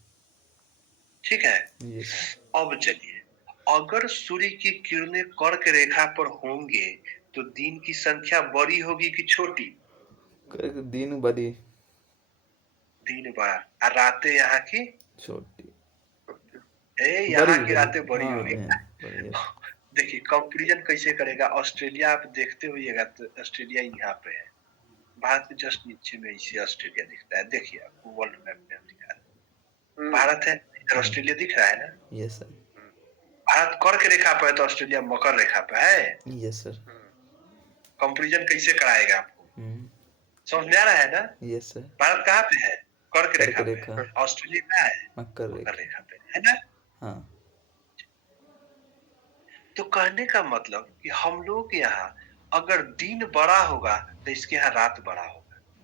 ठीक है। यस। अब चलिए, अगर सूर्य की किरणें कर्क रेखा पर होंगे तो दिन की संख्या बड़ी होगी कि छोटी? दिन बड़ी। दिन बड़ा और रातें यहाँ की छोटी। यहाँ की रातें बड़ी हाँ, होगी। बड़ी। देखिए कंपैरिजन कैसे करेगा। ऑस्ट्रेलिया आप देखते होइएगा तो ऑस्ट्रेलिया यहाँ पे है, भारत के जस्ट नीचे में इसे ऑस्ट्रेलिया दिखता है। देखिए आपको वर्ल्ड मैप में दिखा है, भारत है इधर, ऑस्ट्रेलिया दिख रहा है ना। Yes sir. भारत कर्क रेखा पर है तो ऑस्ट्रेलिया मकर रेखा पर है। Yes sir. कंपैरिजन कैसे कराएगा आपको? समझ में आ रहा है ना? Yes sir. भारत कहाँ पे है? कर्क रेखा पे। ऑस्ट्रेलिया कहाँ है? मकर रेखा पे है ना। हाँ। तो कहने का मतलब कि हम लोग यहाँ अगर दिन बड़ा होगा तो इसके यहाँ रात बड़ा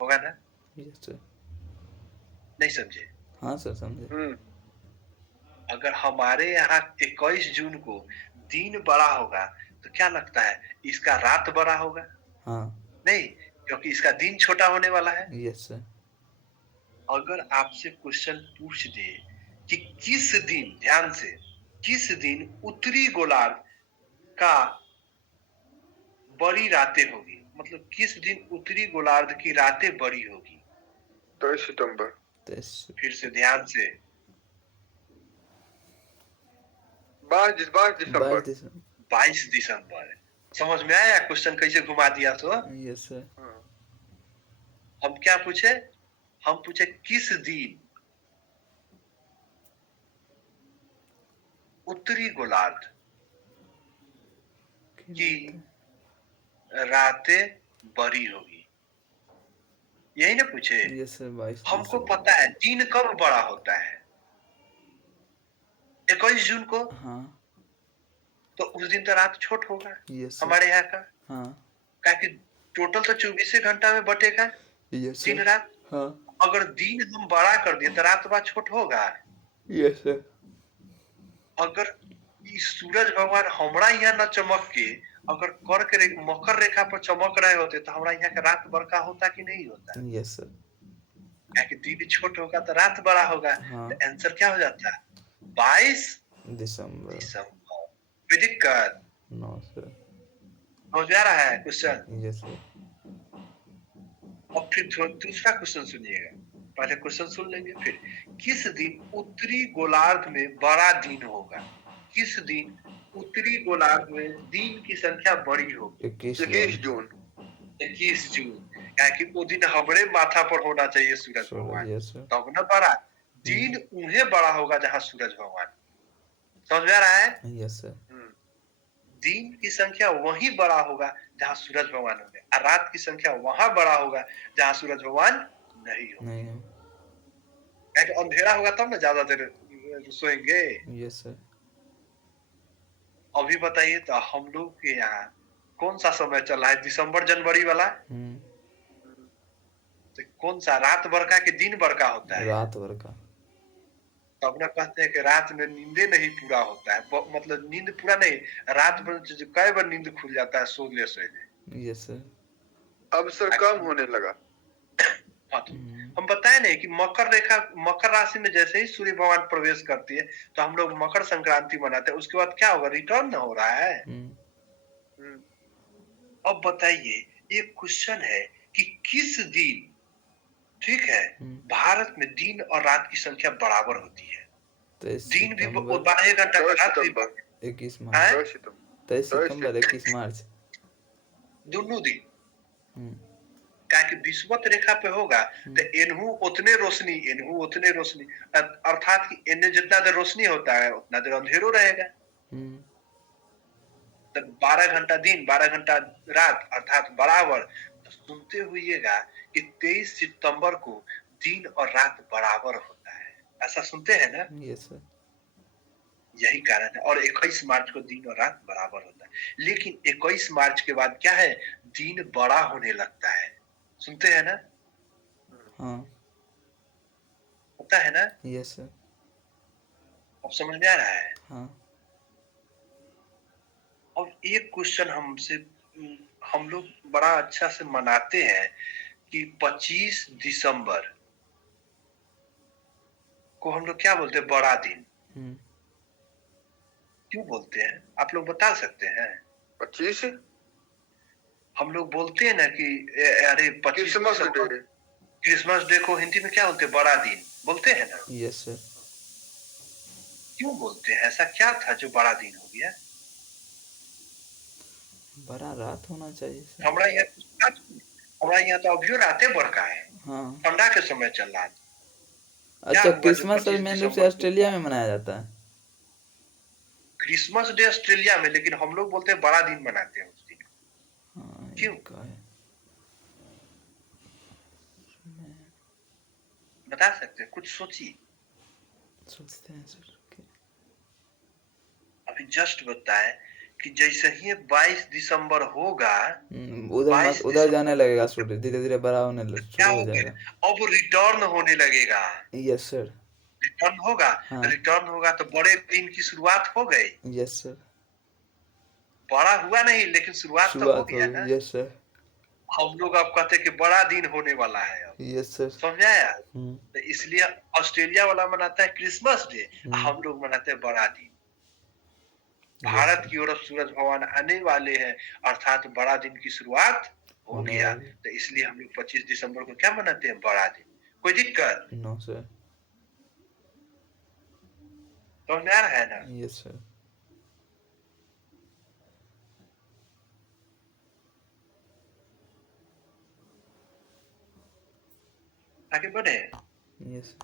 होगा ना। Yes sir. नहीं समझे? हाँ सर समझे। अगर हमारे यहाँ 21 जून को दिन बड़ा होगा तो क्या लगता है इसका रात बड़ा होगा? हाँ नहीं, क्योंकि इसका दिन छोटा होने वाला है। Yes sir. अगर आपसे क्वेश्चन पूछ दे कि किस दिन, ध्यान से, किस दिन उत्तरी गोलार्ध का बड़ी रातें होगी, मतलब किस दिन उत्तरी गोलार्ध की रातें बड़ी होगी? 23 सितंबर। 23 फिर से ध्यान से, 22 दिसंबर। 22 दिसंबर। 22 दिसंबर। समझ में आया क्वेश्चन कैसे घुमा दिया? तो यस सर। हम क्या पूछे? हम पूछे किस दिन उत्तरी गोलार्ध की रातें बड़ी होगी, यही ना पूछे? यस सर 22 हमको दिसंबर। पता है दिन कब बड़ा होता है, 21 जून को, हाँ तो उस दिन तो रात छोट होगा यस सर। हमारे यहाँ का, हाँ क्या कि टोटल तो 24 घंटा में बटेगा यस दिन सर। रात। हाँ अगर दिन हम बड़ा कर दिए तो रात बाद छोट होगा। Yes sir. अगर इस सूरज भगवान हमारा यहाँ न चमक के अगर मकर रेखा पर चमक रहे होते तो हमारा यहाँ का रात बड़का होता कि नहीं होता? Yes sir. क्या कि दिन छोट होगा तो रात बड़ा होगा। हाँ तो आंसर क्या हो जाता है? 22 दिसंबर। दिसंबर। कोई दिक्कत? No sir. समझ में आ रहा है क्वेश्चन? Yes sir. अब फिर दूसरा क्वेश्चन सुनिएगा, पहले क्वेश्चन सुन लेंगे फिर। किस दिन उत्तरी गोलार्ध में बड़ा दिन होगा? किस दिन उत्तरी गोलार्ध में दिन की संख्या बड़ी होगी? 21 जून। 21 जून। क्या कि वो दिन हमारे माथा पर होना चाहिए सूरज भगवान, यस सर। तब ना बड़ा दिन उन्हें बड़ा होगा जहाँ सूरज भगवान। समझ में आ रहा है? Yes sir. दिन की संख्या वही बड़ा होगा जहाँ सूरज भगवान होंगे, और रात की संख्या वहां बड़ा होगा जहाँ सूरज भगवान नहीं होंगे। नहीं है। अंधेरा होगा तब ना ज्यादा देर सोएंगे। Yes sir. अभी बताइए तो हम लोग के यहाँ कौन सा समय चल रहा है? दिसंबर जनवरी वाला। तो कौन सा रात भर का कि दिन भर का होता है? रात भर का। तब ना कहते हैं कि रात में नींदे नहीं पूरा होता है, मतलब नींद पूरा नहीं, रात भर कई बार नींद खुल जाता है सोले सोले। Yes sir. अब सर कम होने लगा। हम बताए नहीं कि मकर राशि में जैसे ही सूर्य भगवान प्रवेश करती है तो हम लोग मकर संक्रांति मनाते हैं, उसके बाद क्या होगा? रिटर्न न हो रहा है। अब बताइए, एक क्वेश्चन है कि किस दिन, ठीक है, भारत में दिन और रात की संख्या बराबर होती है? दिन भी 12 घंटा, रात भी 21 मार्च। 23 सितंबर 21 मार्च दोनों दिन। क्या कि विषुवत रेखा पे होगा तो एनहू उतने रोशनी, अर्थात कि एने जितना देर रोशनी होता है उतना देर अंधेरो रहेगा। तो 12 घंटा दिन 12 घंटा रात अर्थात बराबर। तो सुनते हुइएगा कि 23 सितंबर को दिन और रात बराबर होता है, ऐसा सुनते हैं ना? Yes sir. यही कारण है। और 21 मार्च को दिन और रात बराबर होता है। लेकिन 21 मार्च के बाद क्या है? दिन बड़ा होने लगता है, सुनते हैं ना? हाँ होता है ना? Yes sir. अब समझ में आ रहा है? हाँ। और एक क्वेश्चन हम लोग बड़ा अच्छा से मनाते हैं कि 25 दिसंबर को हम लोग क्या बोलते हैं? बड़ा दिन। क्यों बोलते हैं आप लोग बता सकते हैं? 25 हम लोग बोलते हैं ना कि अरे 25 क्रिसमस डे को हिंदी में क्या बोलते हैं? बड़ा दिन बोलते हैं ना? Yes sir. क्यों बोलते हैं? ऐसा क्या था जो बड़ा दिन हो गया? बड़ा रात होना चाहिए सर। हमारा यहाँ तो अभी रातें बड़का है। हाँ ठंडा के समय चल रहा है। अच्छा, क्रिसमस मेन रूप से ऑस्ट्रेलिया में मनाया जाता है। क्रिसमस डे ऑस्ट्रेलिया में, लेकिन हम लोग बोलते हैं बड़ा दिन मनाते हैं उस दिन। हाँ, क्यों? बता सकते हैं? कुछ सोचते हैं सर। अभी जस्ट बताए कि जैसे ही 22 दिसंबर होगा, उधर 22 उधर दिसंबर जाने लगेगा सूर्य, धीरे धीरे बड़ा होने क्या शुरू हो हो गया, जाएगा। अब रिटर्न होने लगेगा। Yes sir. रिटर्न होगा, हाँ। रिटर्न होगा तो बड़े दिन की शुरुआत हो गई। Yes sir. बड़ा हुआ नहीं, लेकिन शुरुआत तो हो शुरुआत हो गया ना। गई। Yes sir. हम लोग अब कहते हैं कि बड़ा दिन होने वाला है अब, यस सर। समझाया। तो इसलिए ऑस्ट्रेलिया वाला मनाता है क्रिसमस डे, हम लोग मनाते हैं बड़ा दिन। भारत की ओर सूरज भगवान आने वाले हैं, अर्थात बड़ा दिन की शुरुआत हो होने गया। वाली। तो इसलिए हम लोग 25 दिसंबर को क्या मनाते हैं, बड़ा दिन। कोई दिक्कत नो सर। समझ में आ रहा है ना। Yes sir. आगे बढ़े। यस।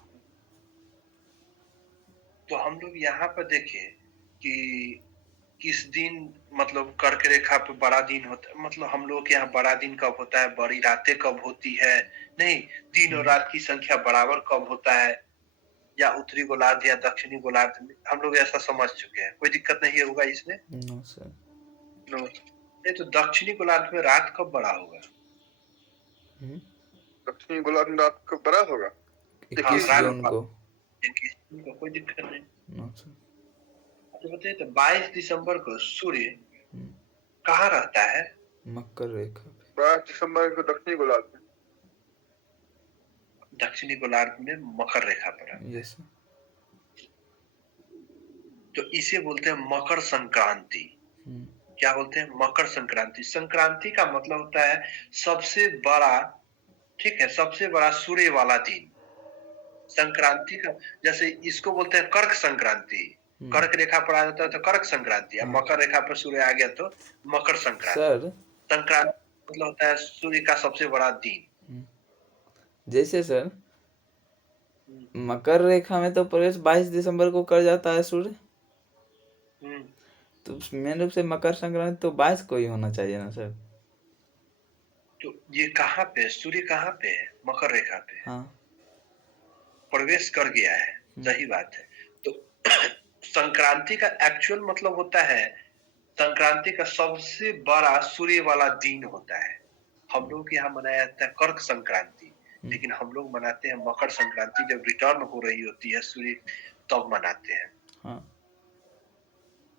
तो हम लोग यहाँ पर देखें कि किस दिन मतलब कर्क रेखा पे बड़ा दिन होता है, मतलब हम लोग के यहाँ बड़ा दिन कब होता है, बड़ी रातें कब होती है, नहीं दिन और रात की संख्या बराबर कब होता है, या उत्तरी गोलार्ध या दक्षिणी गोलार्ध में, हम लोग ऐसा समझ चुके हैं। कोई दिक्कत नहीं होगा इसमें। No sir. नो। नहीं तो दक्षिणी गोलार्ध में रात कब बड़ा होगा, दक्षिणी गोलार्ध में रात को बड़ा होगा। 21 रात जून को। 21 जून को, कोई दिक्कत नहीं। No sir. तो बताइए, तो 22 दिसंबर को सूर्य कहाँ रहता है, मकर रेखा पे। 22 दिसंबर को दक्षिणी गोलार्ध में। दक्षिणी गोलार्ध में मकर रेखा पर रहता है। Yes sir. तो इसे बोलते हैं मकर संक्रांति। क्या बोलते हैं, मकर संक्रांति। संक्रांति का मतलब होता है सबसे बड़ा, ठीक है, सबसे बड़ा सूर्य वाला दिन। संक्रांति का, जैसे इसको बोलते हैं कर्क संक्रांति, कर्क रेखा पर आ जाता है तो कर्क संक्रांति, और मकर रेखा पर सूर्य आ गया तो मकर संक्रांति। सर संक्रांति मतलब होता है सूर्य का सबसे बड़ा दिन। जैसे सर मकर रेखा में तो प्रवेश 22 दिसंबर को कर जाता है सूर्य, तो मेन रूप से मकर संक्रांति तो 22 को ही होना चाहिए ना सर। तो ये कहाँ पे सूर्य, कहाँ पे है, मकर रेखा पे। हाँ। प्रवेश कर गया है, सही बात है। तो संक्रांति का एक्चुअल मतलब होता है, संक्रांति का सबसे बड़ा सूर्य वाला दिन होता है। हम लोग यहाँ मनाया जाता है कर्क संक्रांति, लेकिन हम लोग मनाते हैं मकर संक्रांति, जब रिटर्न हो रही होती है सूर्य तब मनाते हैं। हाँ।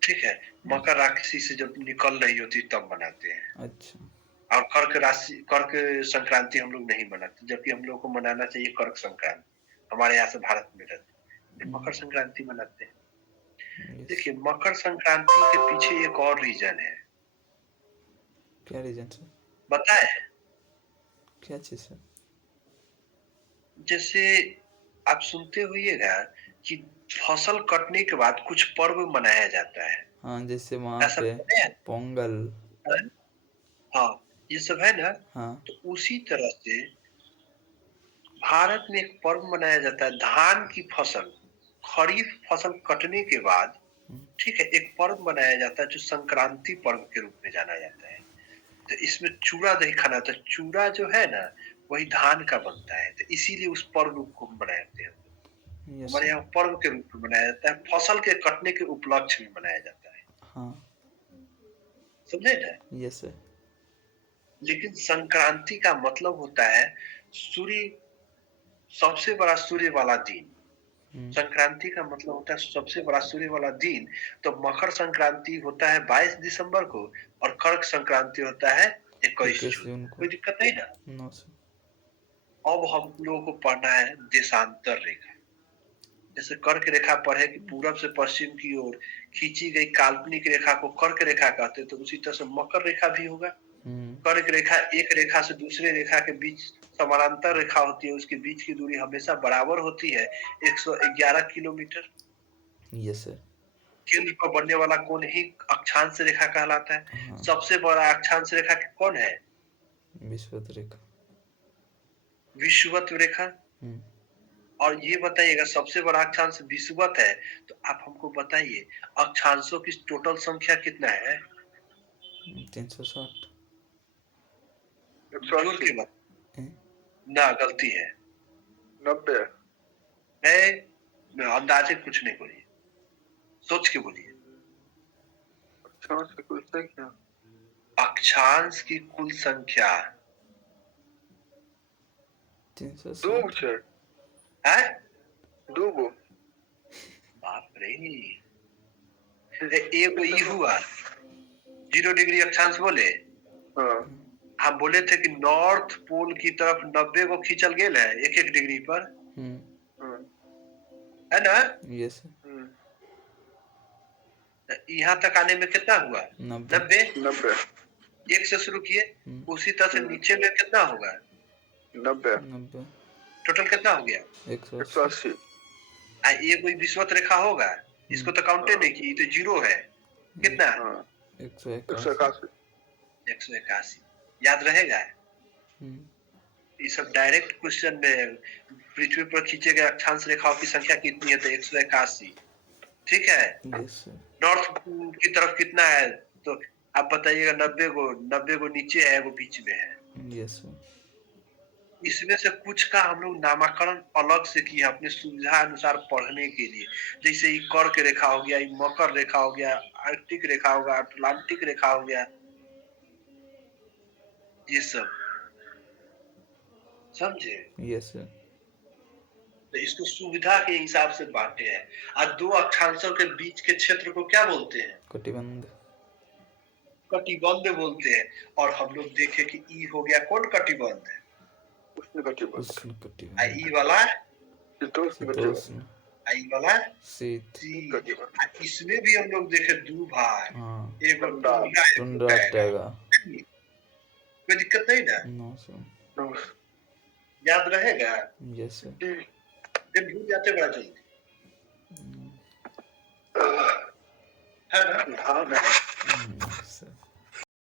ठीक है, मकर राशि से जब निकल रही होती तब मनाते हैं। अच्छा। और कर्क संक्रांति हम लोग नहीं मनाते, जबकि हम लोग को मनाना चाहिए कर्क संक्रांति, हमारे यहाँ से भारत में रहते मकर संक्रांति मनाते हैं। देखिए, मकर संक्रांति के पीछे एक और रीजन है। क्या रीजन सर? बताए, क्या चीज सर? जैसे आप सुनते होइएगा कि फसल कटने के बाद कुछ पर्व मनाया जाता है। हाँ, जैसे वहाँ पे पोंगल। हाँ, ये सब है ना। हाँ। तो उसी तरह से भारत में एक पर्व मनाया जाता है, धान की फसल, खरीफ फसल कटने के बाद, ठीक है, एक पर्व मनाया जाता है जो संक्रांति पर्व के रूप में जाना जाता है। तो इसमें चूड़ा दही खाना होता है। चूड़ा जो है ना, वही धान का बनता है, तो इसीलिए उस पर्व को मनाते हैं। हमारे यहाँ पर्व के रूप में मनाया जाता है, फसल के कटने के उपलक्ष्य में मनाया जाता है। हाँ। समझे ना? Yes sir. लेकिन संक्रांति का मतलब होता है सूर्य, सबसे बड़ा सूर्य वाला दिन। संक्रांति का मतलब होता है सबसे बड़ा सूर्य वाला दिन। तो मकर संक्रांति होता है 22 दिसंबर को, और कर्क संक्रांति होता है 21 जून को। कोई दिक्कत नहीं ना? No sir. अब हम लोगों को पढ़ना है देशांतर रेखा। जैसे कर्क रेखा पढ़े कि पूरब से पश्चिम की ओर खींची गई काल्पनिक रेखा को कर्क रेखा कहते हैं, तो उसी तरह से मकर रेखा भी होगा। कर्क रेखा एक रेखा से दूसरे रेखा के बीच समानांतर रेखा होती है, उसके बीच की दूरी हमेशा बराबर होती है, 111 किलोमीटर। Yes sir. केंद्र पर बनने वाला कोण ही अक्षांश रेखा कहलाता है। हाँ। सबसे बड़ा अक्षांश रेखा कौन है? विषुवत रेखा। विषुवत रेखा। और ये बताइएगा, सबसे बड़ा अक्षांश विषुवत है, तो आप हमको बताइए अक्षांशों की टोटल संख्या कितना है? 360। जोड़ के बात ना, गलती है, 90 है। अंदाजे कुछ नहीं बोलिए, सोच के बोलिए। अक्षांश की कुल संख्या अक्षांश की कुल संख्या 360 2 है। 2 बाप रे, एक ई हुआ 0 डिग्री अक्षांश बोले। हाँ हम बोले थे कि नॉर्थ पोल की तरफ 90 को खींचल गेल है 1-1 डिग्री पर, हाँ है ना। यस यहाँ तक आने में कितना हुआ? 90। 90 1 से शुरू किए, उसी तरह से नीचे में कितना होगा? 90 टोटल कितना हो गया? 180 ये कोई विषुवत रेखा होगा? इसको तो काउंटे नहीं की, तो 0 है। कितना? हाँ 181 181। याद रहेगा? ये सब डायरेक्ट क्वेश्चन में पृथ्वी पर खींचे गए अक्षांश रेखाओं की संख्या कितनी है? तो 181। ठीक है। यस नॉर्थ की तरफ कितना है? तो आप बताइएगा। 90 को नीचे है, वो बीच में है। यस इसमें से कुछ का हम लोग नामकरण अलग से किए अपने सुविधा अनुसार पढ़ने के लिए। जैसे ये कर्क रेखा हो गया, ये मकर रेखा हो गया, आर्कटिक रेखा होगा, अटलांटिक रेखा हो गया, ये सब समझे। यस तो इसको सुविधा के हिसाब से बांटे हैं। और 2 अक्षांशों के बीच के क्षेत्र को क्या बोलते हैं? कटिबंध कटिबंध बोलते हैं। और हम लोग देखे कि ई हो गया कौन कटिबंध? उष्ण कटिबंध। उष्ण कटिबंध। ई वाला शीतोष्ण कटिबंध। शीतोष्ण ई वाला शीत कटिबंध। इसमें भी हम लोग देखे 2 भाग, हाँ एक टुंड्रा टैगा। कोई दिक्कत नहीं ना? नो सर याद रहेगा? यस सर जब भूल जाते बड़ा जल्दी, है ना? हाँ